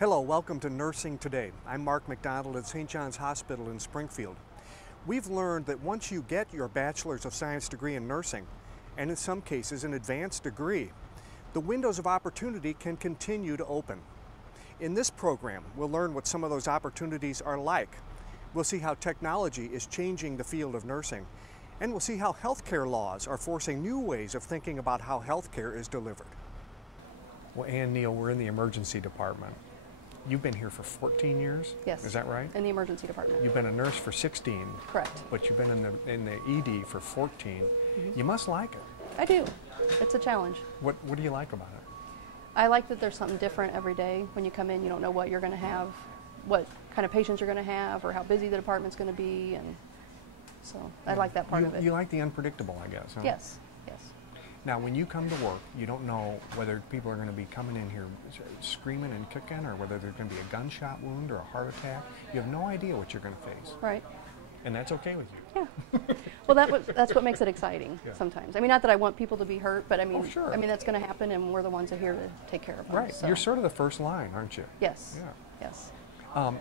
Hello, welcome to Nursing Today. I'm Mark McDonald at St. John's Hospital in Springfield. We've learned that once you get your Bachelor's of Science degree in nursing, and in some cases an advanced degree, the windows of opportunity can continue to open. In this program, we'll learn what some of those opportunities are like. We'll see how technology is changing the field of nursing, and we'll see how healthcare laws are forcing new ways of thinking about how healthcare is delivered. Well, Ann, Neil, we're in the emergency department. You've been here for 14 years? Yes. Is that right? In the emergency department. You've been a nurse for 16. Correct. But you've been in the ED for 14. Mm-hmm. You must like it. I do. It's a challenge. What do you like about it? I like that there's something different every day. When you come in, you don't know what you're going to have, what kind of patients you're going to have, or how busy the department's going to be, and so I like that part of it. You like the unpredictable, I guess, huh? Yes, yes. Now, when you come to work, you don't know whether people are going to be coming in here screaming and kicking, or whether there's going to be a gunshot wound or a heart attack. You have no idea what you're going to face. Right. And that's okay with you. Yeah. Well, that's what makes it exciting sometimes. I mean, not that I want people to be hurt, but I mean, sure. I mean that's going to happen, and we're the ones that are here to take care of them. Right. So. You're sort of the first line, aren't you? Yes. Yeah. Yes.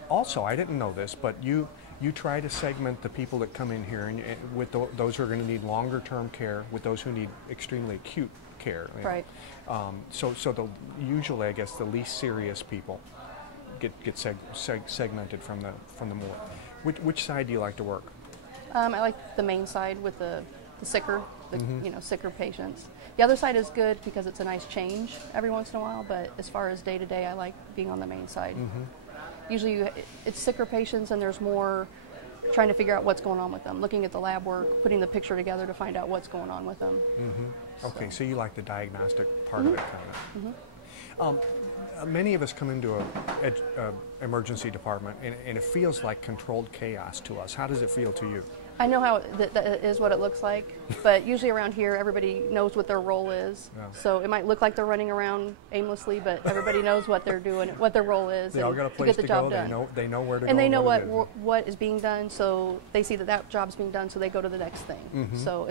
Also, I didn't know this, but you try to segment the people that come in here, and with those who are going to need longer-term care, with those who need extremely acute care. Right. So usually, I guess, the least serious people get segmented from the more. Which side do you like to work? I like the main side with the sicker, Mm-hmm. Sicker patients. The other side is good because it's a nice change every once in a while. But as far as day to day, I like being on the main side. Mm-hmm. Usually, it's sicker patients, and there's more trying to figure out what's going on with them, looking at the lab work, putting the picture together to find out what's going on with them. Mm-hmm. Okay, so you like the diagnostic part of it, kind of. Many of us come into a emergency department, and it feels like controlled chaos to us. How does it feel to you? I know how that is what it looks like, but usually around here, everybody knows what their role is. Yeah. So it might look like they're running around aimlessly, but everybody knows what they're doing, what their role is, they all got a place to get the job done. They know where to go. And they know what is being done, so they see that job's being done, so they go to the next thing. Mm-hmm. So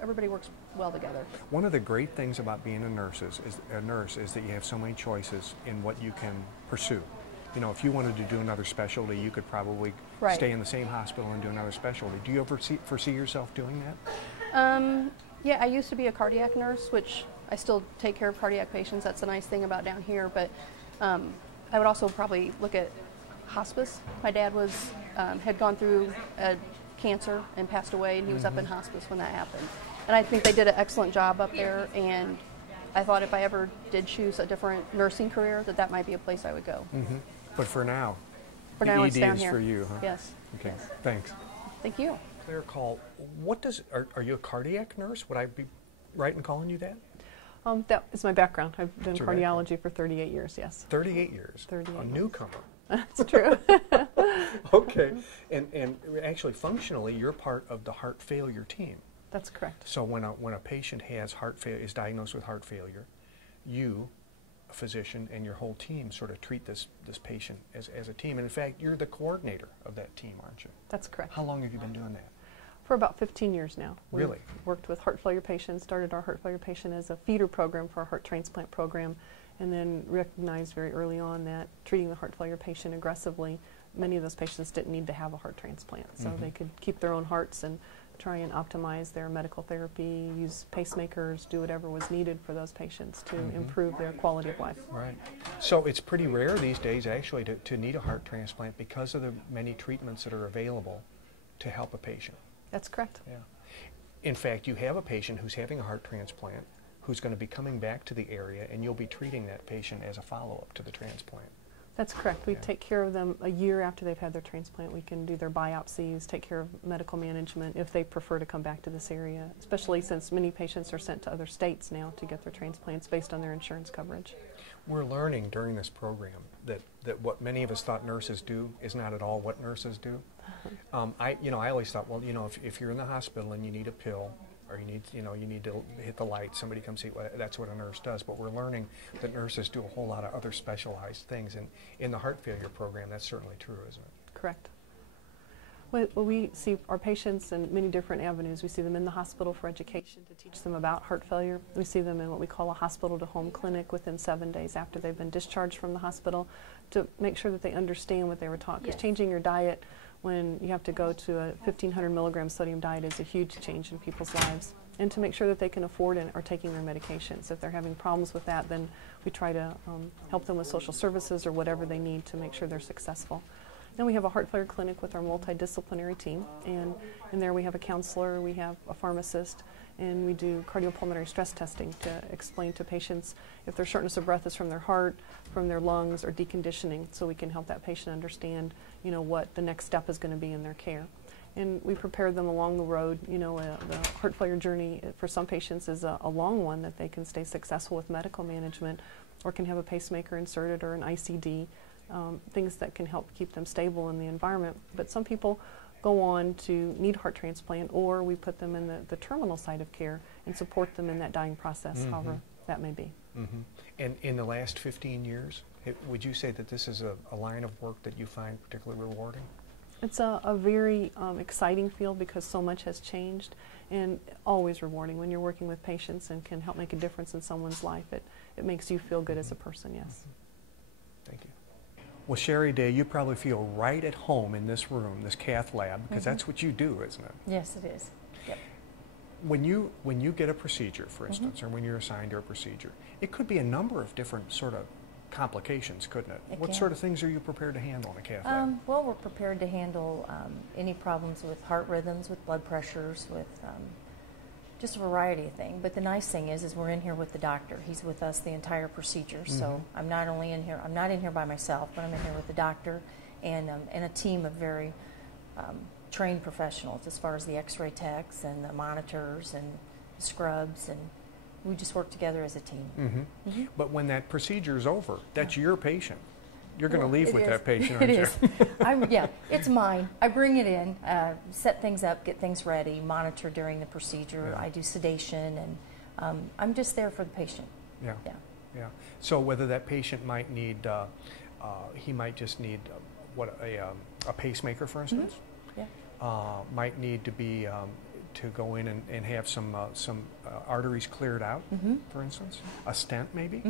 everybody works well together. One of the great things about being a nurse is that you have so many choices in what you can pursue. You know, if you wanted to do another specialty, you could probably stay in the same hospital and do another specialty. Do you ever foresee yourself doing that? Yeah, I used to be a cardiac nurse, which I still take care of cardiac patients. That's the nice thing about down here. But I would also probably look at hospice. My dad had gone through cancer and passed away, and he was up in hospice when that happened. And I think they did an excellent job up there, and I thought if I ever did choose a different nursing career, that might be a place I would go. Mm-hmm. But for now, the ED down is here. for you, huh? Yes. Okay, yes. Thanks. Thank you. Clear call. Are you a cardiac nurse? Would I be right in calling you that? That is my background. I've done cardiology for 38 years, yes. 38 years? 38 A newcomer. That's true. Okay. And actually, functionally, you're part of the heart failure team. That's correct. So when a patient has is diagnosed with heart failure, you, a physician, and your whole team sort of treat this patient as a team. And in fact, you're the coordinator of that team, aren't you? That's correct. How long have you been doing that? For about 15 years now. Really? We've worked with heart failure patients, started our heart failure patient as a feeder program for our heart transplant program, and then recognized very early on that treating the heart failure patient aggressively, many of those patients didn't need to have a heart transplant. So they could keep their own hearts and try and optimize their medical therapy, use pacemakers, do whatever was needed for those patients to improve their quality of life. Right. So it's pretty rare these days actually to need a heart transplant because of the many treatments that are available to help a patient. That's correct. Yeah. In fact, you have a patient who's having a heart transplant who's going to be coming back to the area, and you'll be treating that patient as a follow-up to the transplant. That's correct. We take care of them a year after they've had their transplant. We can do their biopsies, take care of medical management if they prefer to come back to this area, especially since many patients are sent to other states now to get their transplants based on their insurance coverage. We're learning during this program that what many of us thought nurses do is not at all what nurses do. I always thought, well, if you're in the hospital and you need a pill, or you need to hit the light, somebody comes see, well, that's what a nurse does. But we're learning that nurses do a whole lot of other specialized things, and in the heart failure program, that's certainly true, isn't it? Correct. Well, we see our patients in many different avenues. We see them in the hospital for education to teach them about heart failure. We see them in what we call a hospital-to-home clinic within 7 days after they've been discharged from the hospital to make sure that they understand what they were taught. Because changing your diet when you have to go to a 1,500 milligram sodium diet is a huge change in people's lives. And to make sure that they can afford and are taking their medications. If they're having problems with that, then we try to help them with social services or whatever they need to make sure they're successful. Then we have a heart failure clinic with our multidisciplinary team, and in there we have a counselor, we have a pharmacist, and we do cardiopulmonary stress testing to explain to patients if their shortness of breath is from their heart, from their lungs, or deconditioning, so we can help that patient understand, you know, what the next step is going to be in their care. And we prepare them along the road. You know, the heart failure journey for some patients is a long one that they can stay successful with medical management or can have a pacemaker inserted or an ICD, things that can help keep them stable in the environment. But some people go on to need heart transplant, or we put them in the terminal side of care and support them in that dying process, however that may be. And in the last 15 years, would you say that this is a line of work that you find particularly rewarding? It's a very exciting field because so much has changed, and always rewarding when you're working with patients and can help make a difference in someone's life. It makes you feel good as a person, yes. Thank you. Well, Sherry Day, you probably feel right at home in this room, this Cath Lab, because that's what you do, isn't it? Yes, it is. Yep. When you get a procedure, for instance, or when you're assigned to a procedure, it could be a number of different sort of complications, couldn't it? What sort of things are you prepared to handle in a Cath Lab? Well, we're prepared to handle any problems with heart rhythms, with blood pressures, with just a variety of things. But the nice thing is we're in here with the doctor. He's with us the entire procedure. So I'm not only in here, I'm not in here by myself, but I'm in here with the doctor and a team of very trained professionals as far as the x-ray techs and the monitors and the scrubs, and we just work together as a team. But when that procedure is over, that's your patient. You're going to leave with that patient, aren't you? It is. Yeah, it's mine. I bring it in, set things up, get things ready, monitor during the procedure. I do sedation, and I'm just there for the patient. Yeah. So whether that patient might need, he might just need a pacemaker, for instance. Might need to be to go in and have some arteries cleared out, for instance. A stent, maybe.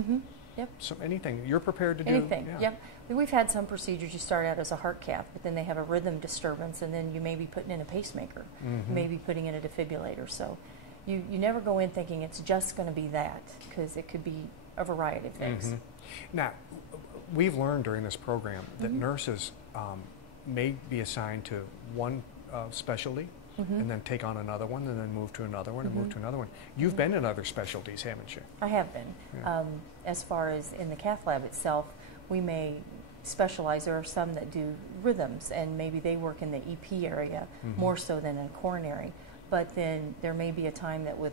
Yep. So anything you're prepared to do. Anything. Yep. We've had some procedures you start out as a heart cath, but then they have a rhythm disturbance, and then you may be putting in a pacemaker, you may be putting in a defibrillator. So you never go in thinking it's just going to be that, because it could be a variety of things. Now, we've learned during this program that nurses may be assigned to one specialty and then take on another one and then move to another one and move to another one. You've been in other specialties, haven't you? I have been. As far as in the cath lab itself, we may specialize. There are some that do rhythms, and maybe they work in the EP area more so than in coronary. But then there may be a time that with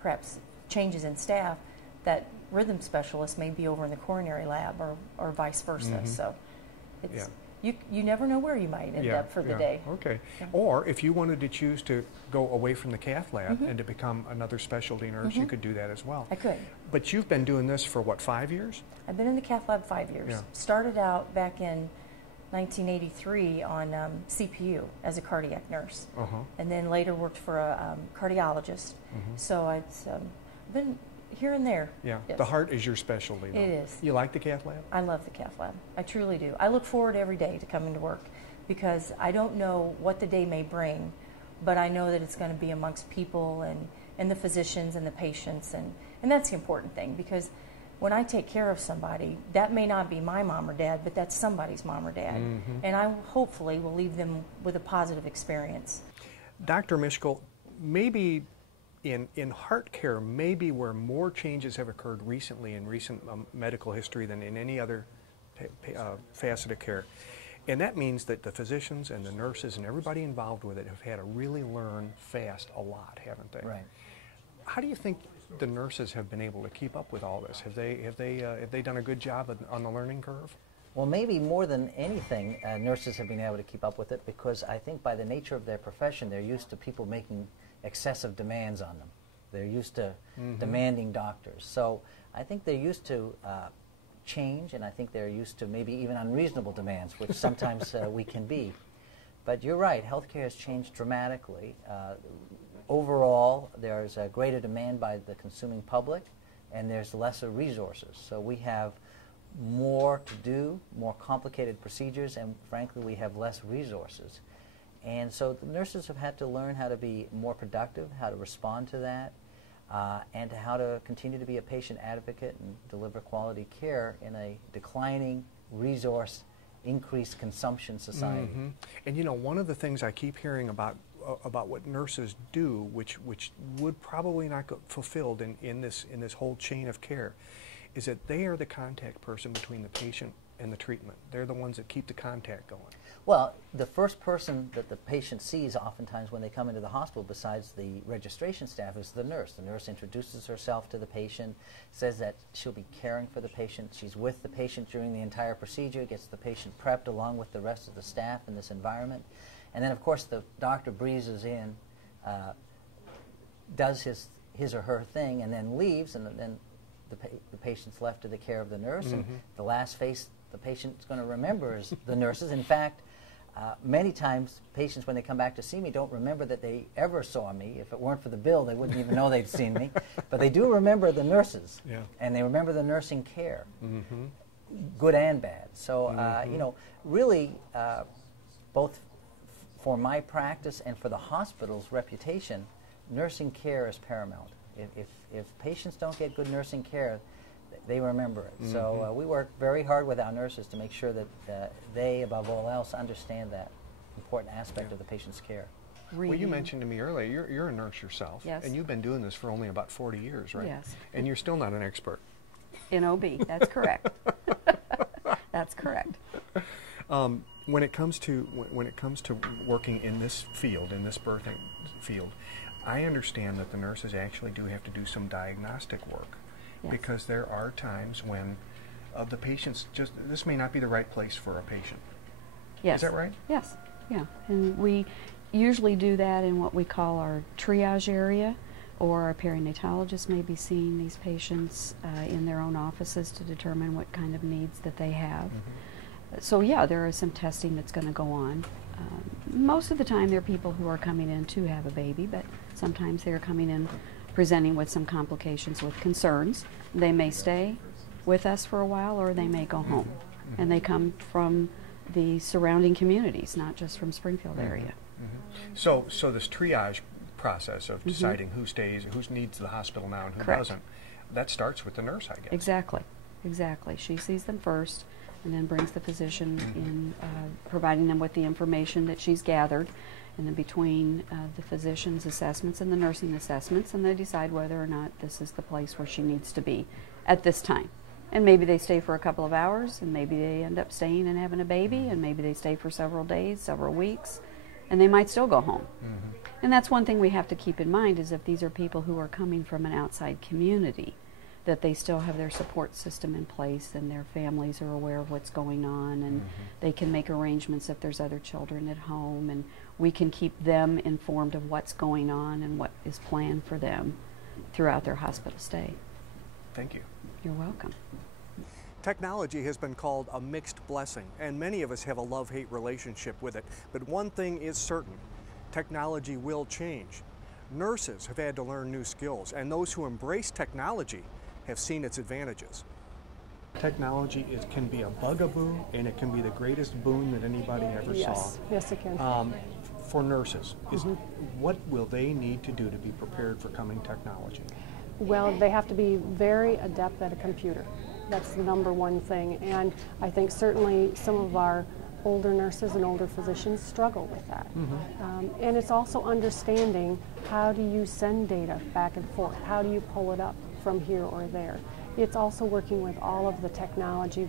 perhaps changes in staff, that rhythm specialist may be over in the coronary lab, or vice versa. So it's you never know where you might end up for the day. Okay. Or if you wanted to choose to go away from the cath lab and to become another specialty nurse, you could do that as well. I could. But you've been doing this for what, 5 years? I've been in the cath lab 5 years. Started out back in 1983 on CPU as a cardiac nurse, and then later worked for a cardiologist. So I've been here and there. The heart is your specialty, though. It is. You like the cath lab? I love the cath lab. I truly do. I look forward every day to coming to work, because I don't know what the day may bring, but I know that it's going to be amongst people and the physicians and the patients, and that's the important thing, because when I take care of somebody, that may not be my mom or dad, but that's somebody's mom or dad, and I hopefully will leave them with a positive experience. Dr. Myshko, maybe in heart care, maybe where more changes have occurred recently in recent medical history than in any other facet of care. And that means that the physicians and the nurses and everybody involved with it have had to really learn fast a lot, haven't they? Right. How do you think the nurses have been able to keep up with all this? Have they done a good job on the learning curve? Well, maybe more than anything, nurses have been able to keep up with it, because I think by the nature of their profession, they're used to people making excessive demands on them. They're used to demanding doctors. So I think they're used to change, and I think they're used to maybe even unreasonable demands, which sometimes we can be. But you're right, healthcare has changed dramatically. Overall, there's a greater demand by the consuming public, and there's lesser resources. So we have more to do, more complicated procedures, and frankly, we have less resources. And so the nurses have had to learn how to be more productive, how to respond to that, and how to continue to be a patient advocate and deliver quality care in a declining resource, increased consumption society. Mm-hmm. And you know, one of the things I keep hearing about what nurses do, which would probably not get fulfilled in this whole chain of care, is that they are the contact person between the patient and the treatment. They're the ones that keep the contact going. Well, the first person that the patient sees oftentimes when they come into the hospital, besides the registration staff, is the nurse. The nurse introduces herself to the patient, says that she'll be caring for the patient. She's with the patient during the entire procedure, gets the patient prepped along with the rest of the staff in this environment. And then, of course, the doctor breezes in, does his or her thing, and then leaves, and then the patient's left to the care of the nurse. Mm-hmm. And the last face the patient's going to remember is the nurses. In fact, many times patients, when they come back to see me, don't remember that they ever saw me. If it weren't for the bill, they wouldn't even know they'd seen me. But they do remember the nurses, and they remember the nursing care, good and bad. So, you know, really, both for my practice and for the hospital's reputation, nursing care is paramount. If patients don't get good nursing care, they remember it. So we work very hard with our nurses to make sure that they, above all else, understand that important aspect of the patient's care. Well, you mentioned to me earlier, you're a nurse yourself, and you've been doing this for only about 40 years, right? Yes. And you're still not an expert. In OB, that's correct. That's correct. When it comes to working in this field, in this birthing field, I understand that the nurses actually do have to do some diagnostic work. Yes. Because there are times when the patients this may not be the right place for a patient. Yes. Is that right? Yes. Yeah. And we usually do that in what we call our triage area, or our perinatologist may be seeing these patients in their own offices to determine what kind of needs that they have. So yeah, there is some testing that's going to go on. Most of the time there are people who are coming in to have a baby, but sometimes they're coming in presenting with some complications, with concerns. They may stay with us for a while, or they may go home. And they come from the surrounding communities, not just from Springfield area. So this triage process of deciding who stays, who needs the hospital now and who doesn't, that starts with the nurse, I guess. Exactly. Exactly. She sees them first and then brings the physician in, providing them with the information that she's gathered. And then between the physician's assessments and the nursing assessments, and they decide whether or not this is the place where she needs to be at this time. And maybe they stay for a couple of hours, and maybe they end up staying and having a baby, and maybe they stay for several days, several weeks, and they might still go home. And that's one thing we have to keep in mind, is if these are people who are coming from an outside community, that they still have their support system in place, and their families are aware of what's going on, and they can make arrangements if there's other children at home, and we can keep them informed of what's going on and what is planned for them throughout their hospital stay. Thank you. You're welcome. Technology has been called a mixed blessing, and many of us have a love-hate relationship with it. But one thing is certain: technology will change. Nurses have had to learn new skills, and those who embrace technology have seen its advantages. Technology can be a bugaboo, and it can be the greatest boon that anybody ever saw. Yes, it can. For nurses, what will they need to do to be prepared for coming technology? Well, they have to be very adept at a computer. That's the number one thing. And I think certainly some of our older nurses and older physicians struggle with that. And it's also understanding, how do you send data back and forth? How do you pull it up from here or there? It's also working with all of the technology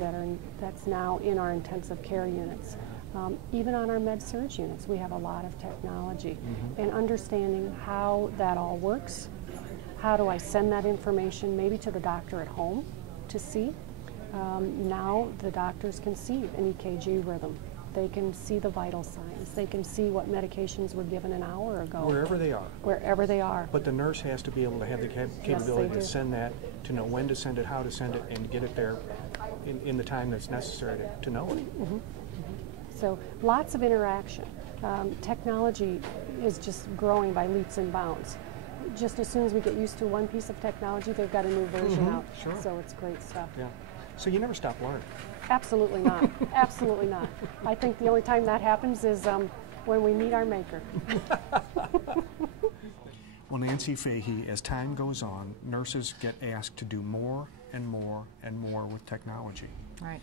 that's now in our intensive care units. Even on our med-surg units, we have a lot of technology. And understanding how that all works. How do I send that information maybe to the doctor at home to see? Now the doctors can see an EKG rhythm. They can see the vital signs. They can see what medications were given an hour ago. Wherever they are. Wherever they are. But the nurse has to be able to have the capability to send that, to know when to send it, how to send it, and get it there in the time that's necessary to know it. So lots of interaction. Technology is just growing by leaps and bounds. Just as soon as we get used to one piece of technology, they've got a new version out. Sure. So it's great stuff. Yeah. So you never stop learning. Absolutely not. Absolutely not. I think the only time that happens is when we meet our maker. Well, Nancy Fahey, as time goes on, nurses get asked to do more and more and more with technology. Right.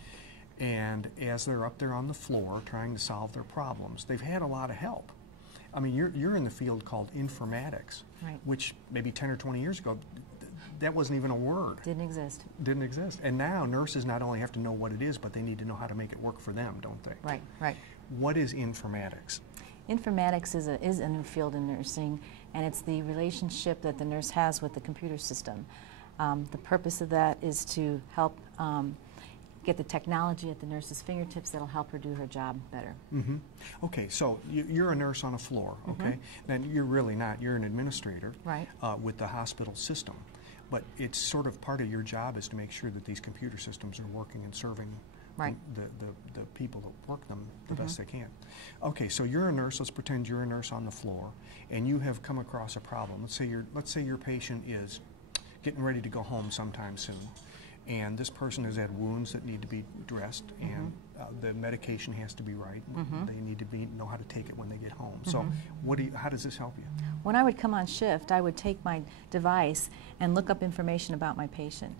And as they're up there on the floor trying to solve their problems, they've had a lot of help. I mean, you're in the field called informatics, Right. which maybe 10 or 20 years ago, that wasn't even a word. Didn't exist. Didn't exist. And now nurses not only have to know what it is, but they need to know how to make it work for them, don't they? Right, right. What is informatics? Informatics is a new field in nursing, and it's the relationship that the nurse has with the computer system. The purpose of that is to help get the technology at the nurse's fingertips that'll help her do her job better. Mm-hmm. Okay, so you're a nurse on a floor, okay? Then you're really not. You're an administrator Right. With the hospital system. But it's sort of part of your job is to make sure that these computer systems are working and serving Right. the people that work them the best they can. Okay, so you're a nurse. Let's pretend you're a nurse on the floor, and you have come across a problem. Let's say your patient is getting ready to go home sometime soon, and this person has had wounds that need to be dressed, and the medication has to be right. They need to know how to take it when they get home. So, how does this help you? When I would come on shift, I would take my device and look up information about my patient.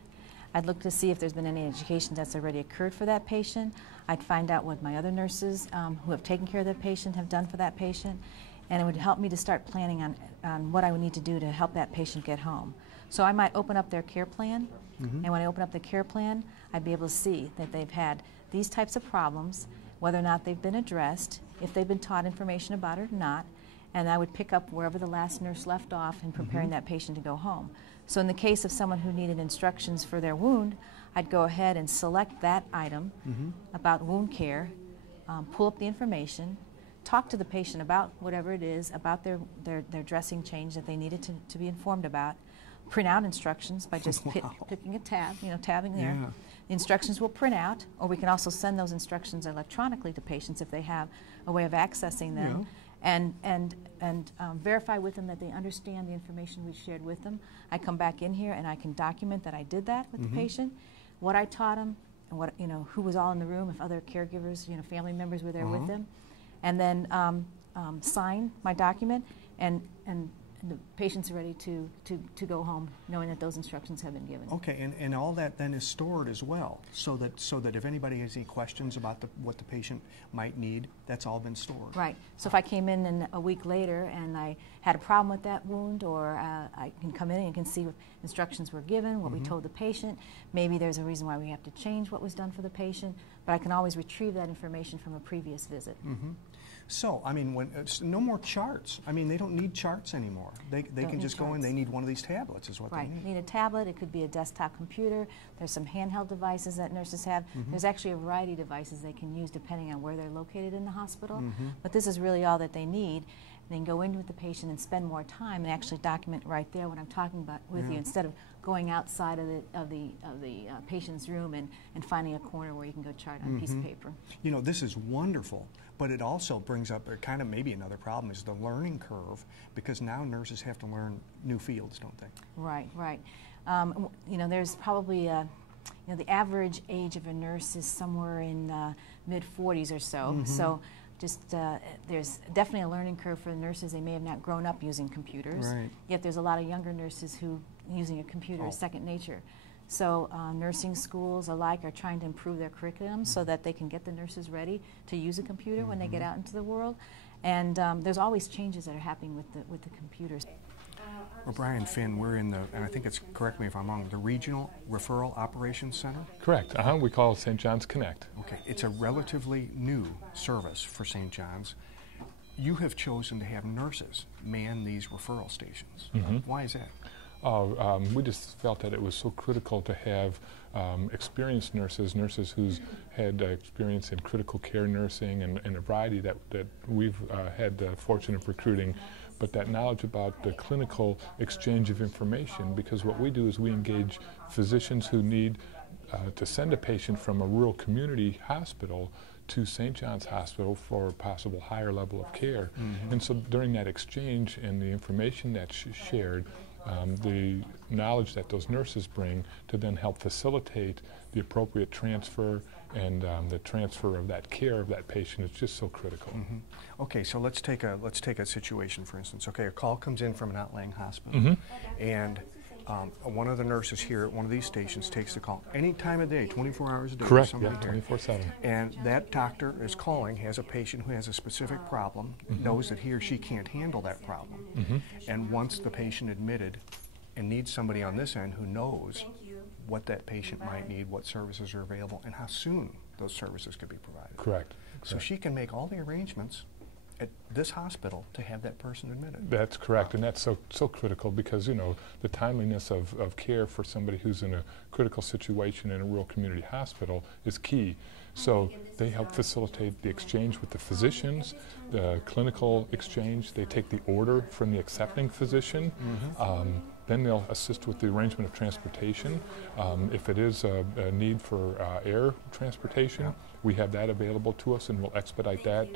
I'd look to see if there's been any education that's already occurred for that patient. I'd find out what my other nurses who have taken care of that patient have done for that patient, and it would help me to start planning on what I would need to do to help that patient get home. So I might open up their care plan, and when I open up the care plan, I'd be able to see that they've had these types of problems, whether or not they've been addressed, if they've been taught information about it or not, and I would pick up wherever the last nurse left off in preparing that patient to go home. So in the case of someone who needed instructions for their wound, I'd go ahead and select that item about wound care, pull up the information, talk to the patient about whatever it is, about their dressing change that they needed to be informed about, print out instructions by just picking a tab, tabbing there. Yeah. The instructions will print out, or we can also send those instructions electronically to patients if they have a way of accessing them. And verify with them that they understand the information we shared with them. I come back in here and I can document that I did that with the patient, what I taught them, and what who was all in the room, if other caregivers, family members were there with them, and then sign my document, and the patients are ready to go home, knowing that those instructions have been given. Okay, and all that then is stored as well, so that if anybody has any questions about what the patient might need, that's all been stored. Right. So if I came in a week later and I had a problem with that wound, or I can come in and can see what instructions were given, what we told the patient. Maybe there's a reason why we have to change what was done for the patient, but I can always retrieve that information from a previous visit. So, I mean, no more charts. I mean, they don't need charts anymore. They can just go in. They need one of these tablets is what they need. Right. They need a tablet. It could be a desktop computer. There's some handheld devices that nurses have. There's actually a variety of devices they can use depending on where they're located in the hospital. But this is really all that they need. They can go in with the patient and spend more time and actually document right there what I'm talking about with you, instead of going outside of the patient's room and finding a corner where you can go chart on a piece of paper. This is wonderful, but it also brings up kind of maybe another problem is the learning curve, because now nurses have to learn new fields, don't they? Right, right. There's probably the average age of a nurse is somewhere in mid-40s or so. So just there's definitely a learning curve for the nurses. They may have not grown up using computers, yet there's a lot of younger nurses who using a computer is second nature. So nursing schools alike are trying to improve their curriculum so that they can get the nurses ready to use a computer when they get out into the world. And there's always changes that are happening with the computers. Well, Brian Finn, we're in and I think it's, correct me if I'm wrong, the Regional Referral Operations Center? Correct. We call it St. John's Connect. Okay. It's a relatively new service for St. John's. You have chosen to have nurses man these referral stations. Why is that? We just felt that it was so critical to have experienced nurses who's had experience in critical care nursing and a variety that we've had the fortune of recruiting, but that knowledge about the clinical exchange of information, because what we do is we engage physicians who need to send a patient from a rural community hospital to St. John's Hospital for a possible higher level of care. And so during that exchange and the information that's shared, the knowledge that those nurses bring to then help facilitate the appropriate transfer and the transfer of that care of that patient is just so critical. Okay, so let's take a situation, for instance. Okay, a call comes in from an outlying hospital, and one of the nurses here at one of these stations takes the call any time of day, 24 hours a day. Correct, somebody yeah, here. 24/7. And that doctor is calling, has a patient who has a specific problem, knows that he or she can't handle that problem, and wants the patient admitted and needs somebody on this end who knows what that patient might need, what services are available, and how soon those services could be provided. Correct. So she can make all the arrangements at this hospital to have that person admitted. That's correct, and that's so critical because, you know, the timeliness of care for somebody who's in a critical situation in a rural community hospital is key. So they help facilitate the exchange with the physicians, the clinical exchange. They take the order from the accepting physician. Then they'll assist with the arrangement of transportation. If it is a need for air transportation, we have that available to us, and we'll expedite that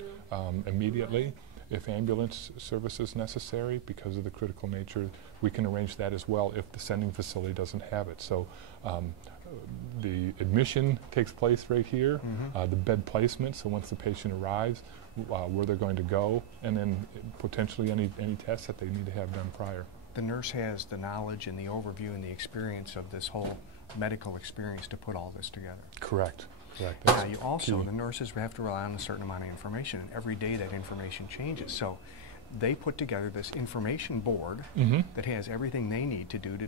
immediately. If ambulance service is necessary, because of the critical nature, we can arrange that as well if the sending facility doesn't have it. So the admission takes place right here, the bed placement, so once the patient arrives, where they're going to go, and then potentially any tests that they need to have done prior. The nurse has the knowledge and the overview and the experience of this whole medical experience to put all this together. Correct. Correct. Now you also, the nurses have to rely on a certain amount of information, and every day that information changes. So they put together this information board that has everything they need to do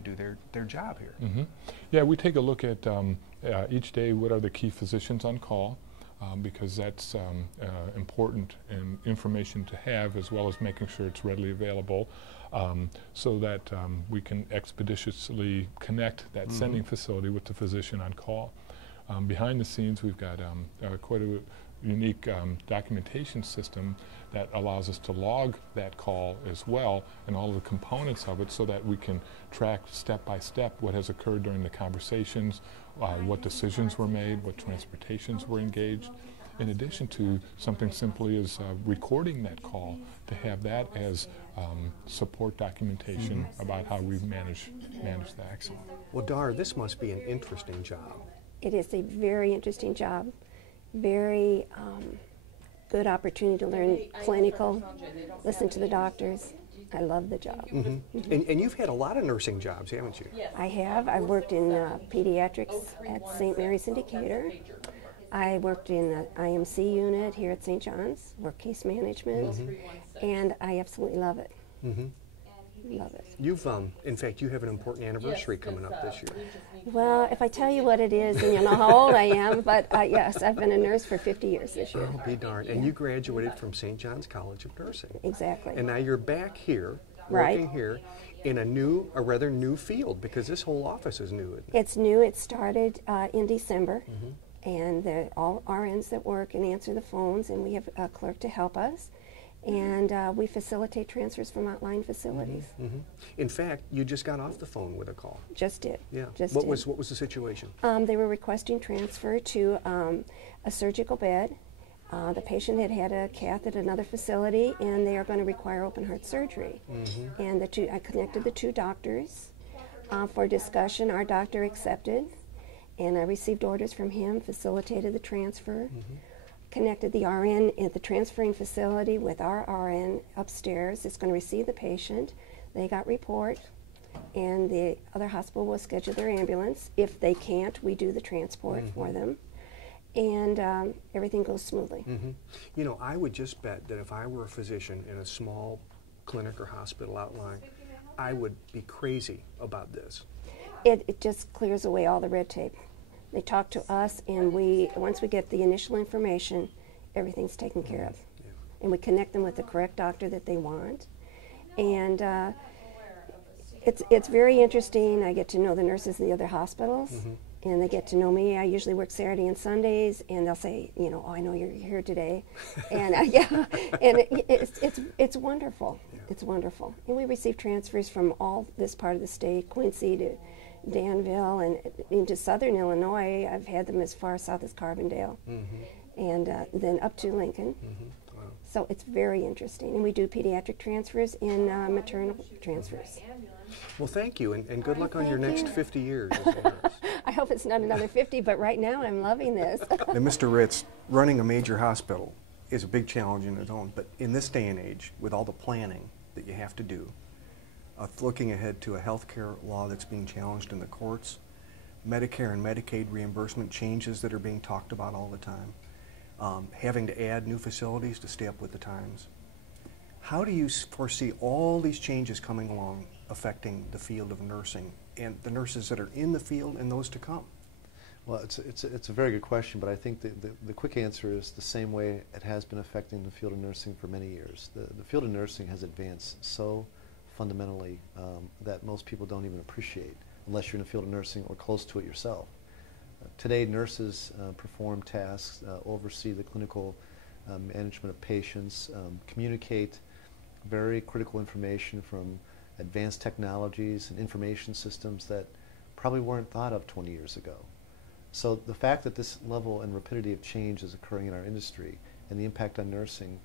their job here. Yeah, we take a look at each day what are the key physicians on call, because that's important and information to have, as well as making sure it's readily available, so that we can expeditiously connect that sending facility with the physician on call. Behind the scenes, we've got quite a unique documentation system that allows us to log that call as well, and all of the components of it, so that we can track step by step what has occurred during the conversations, what decisions were made, what transportations were engaged, in addition to something simply as recording that call, to have that as support documentation about how we manage that. Excellent. Well, Dar, this must be an interesting job. It is a very interesting job, very good opportunity to learn clinical, listen to the doctors. I love the job. And you've had a lot of nursing jobs, haven't you? I have. I worked in pediatrics at St. Mary's in Decatur. I worked in the IMC unit here at St. John's, work case management, and I absolutely love it. Love it. You've, in fact, you have an important anniversary coming up this year. Well, if I tell you what it is, then you'll know how old I am, but yes, I've been a nurse for 50 years this year. Oh, be darned. And you graduated from St. John's College of Nursing. Exactly. And now you're back here, working here, in a rather new field, because this whole office is new. It's new. It started in December, and they're all RNs that work and answer the phones, and we have a clerk to help us. And we facilitate transfers from outlying facilities. In fact, you just got off the phone with a call. Just did. Yeah. Just what did. was the situation? They were requesting transfer to a surgical bed. The patient had had a cath at another facility, and they are going to require open heart surgery. And I connected the two doctors for discussion. Our doctor accepted, and I received orders from him, facilitated the transfer. Connected the RN at the transferring facility with our RN upstairs. It's going to receive the patient. They got report, and the other hospital will schedule their ambulance. If they can't, we do the transport for them, and everything goes smoothly. You know, I would just bet that if I were a physician in a small clinic or hospital outlying, I would be crazy about this. It just clears away all the red tape. They talk to us, and once we get the initial information, everything's taken care of. And we connect them with the correct doctor that they want. And it's very interesting. I get to know the nurses in the other hospitals, and they get to know me. I usually work Saturday and Sundays, and they'll say, you know, oh, I know you're here today. And and it's wonderful. It's wonderful. And we receive transfers from all this part of the state, Quincy to Danville, and into southern Illinois. I've had them as far south as Carbondale. and then up to Lincoln. Wow. So it's very interesting. And we do pediatric transfers and maternal transfers. Well, thank you, and good luck on your Thank next you. 50 years as a nurse. I hope it's not another 50, but right now I'm loving this. Now, Mr. Ritz, running a major hospital is a big challenge in its own, but in this day and age, with all the planning that you have to do, looking ahead to a health care law that's being challenged in the courts, Medicare and Medicaid reimbursement changes that are being talked about all the time, having to add new facilities to stay up with the times. How do you foresee all these changes coming along affecting the field of nursing and the nurses that are in the field and those to come? Well, it's a very good question, but I think the quick answer is the same way it has been affecting the field of nursing for many years. The field of nursing has advanced so fundamentally that most people don't even appreciate unless you're in the field of nursing or close to it yourself. Today, nurses perform tasks, oversee the clinical management of patients, communicate very critical information from advanced technologies and information systems that probably weren't thought of 20 years ago. So the fact that this level and rapidity of change is occurring in our industry and the impact on nursing,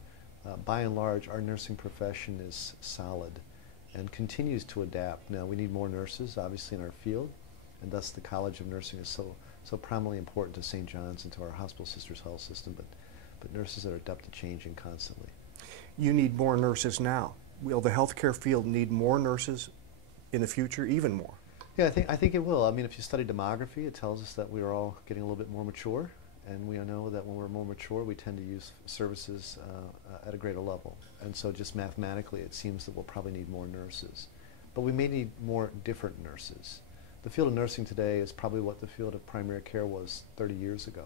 by and large, our nursing profession is solid and continues to adapt. Now, we need more nurses, obviously, in our field, and thus the College of Nursing is so prominently important to St. John's and to our hospital sisters health system, but nurses are adept to changing constantly. You need more nurses now. Will the healthcare field need more nurses in the future, even more? Yeah, I think it will. I mean, if you study demography, it tells us that we are all getting a little bit more mature, and we know that when we're more mature, we tend to use services at a greater level. And so just mathematically, it seems that we'll probably need more nurses. But we may need more different nurses. The field of nursing today is probably what the field of primary care was 30 years ago.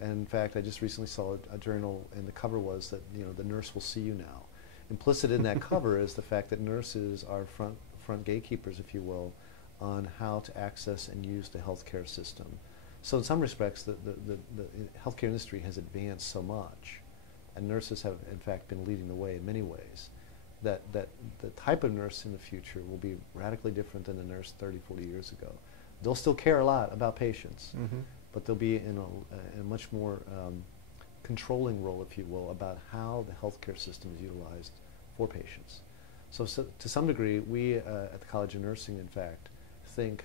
And in fact, I just recently saw a journal, and the cover was that, you know, the nurse will see you now. Implicit in that cover is the fact that nurses are front gatekeepers, if you will, on how to access and use the healthcare system. So in some respects, the healthcare industry has advanced so much, and nurses have, in fact, been leading the way in many ways, that the type of nurse in the future will be radically different than the nurse 30, 40 years ago. They'll still care a lot about patients, but they'll be in a much more controlling role, if you will, about how the healthcare system is utilized for patients. So to some degree, we at the College of Nursing, in fact, think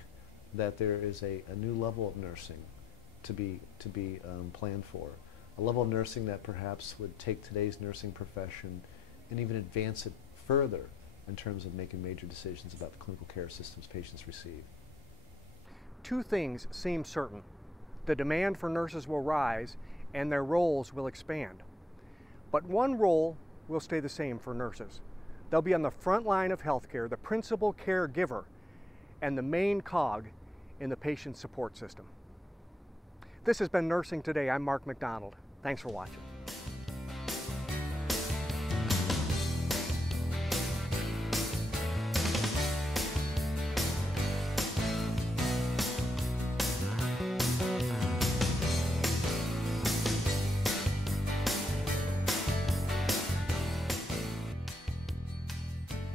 that there is a new level of nursing to be planned for, a level of nursing that perhaps would take today's nursing profession and even advance it further in terms of making major decisions about the clinical care systems patients receive. Two things seem certain. The demand for nurses will rise and their roles will expand. But one role will stay the same for nurses. They'll be on the front line of healthcare, the principal caregiver, and the main cog in the patient support system. This has been Nursing Today. I'm Mark McDonald. Thanks for watching.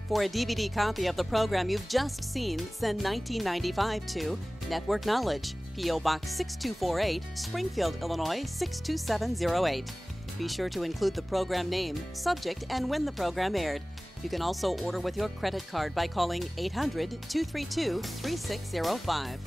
For a DVD copy of the program you've just seen, send $19.95 to Network Knowledge, P.O. Box 6248, Springfield, Illinois 62708. Be sure to include the program name, subject, and when the program aired. You can also order with your credit card by calling 800-232-3605.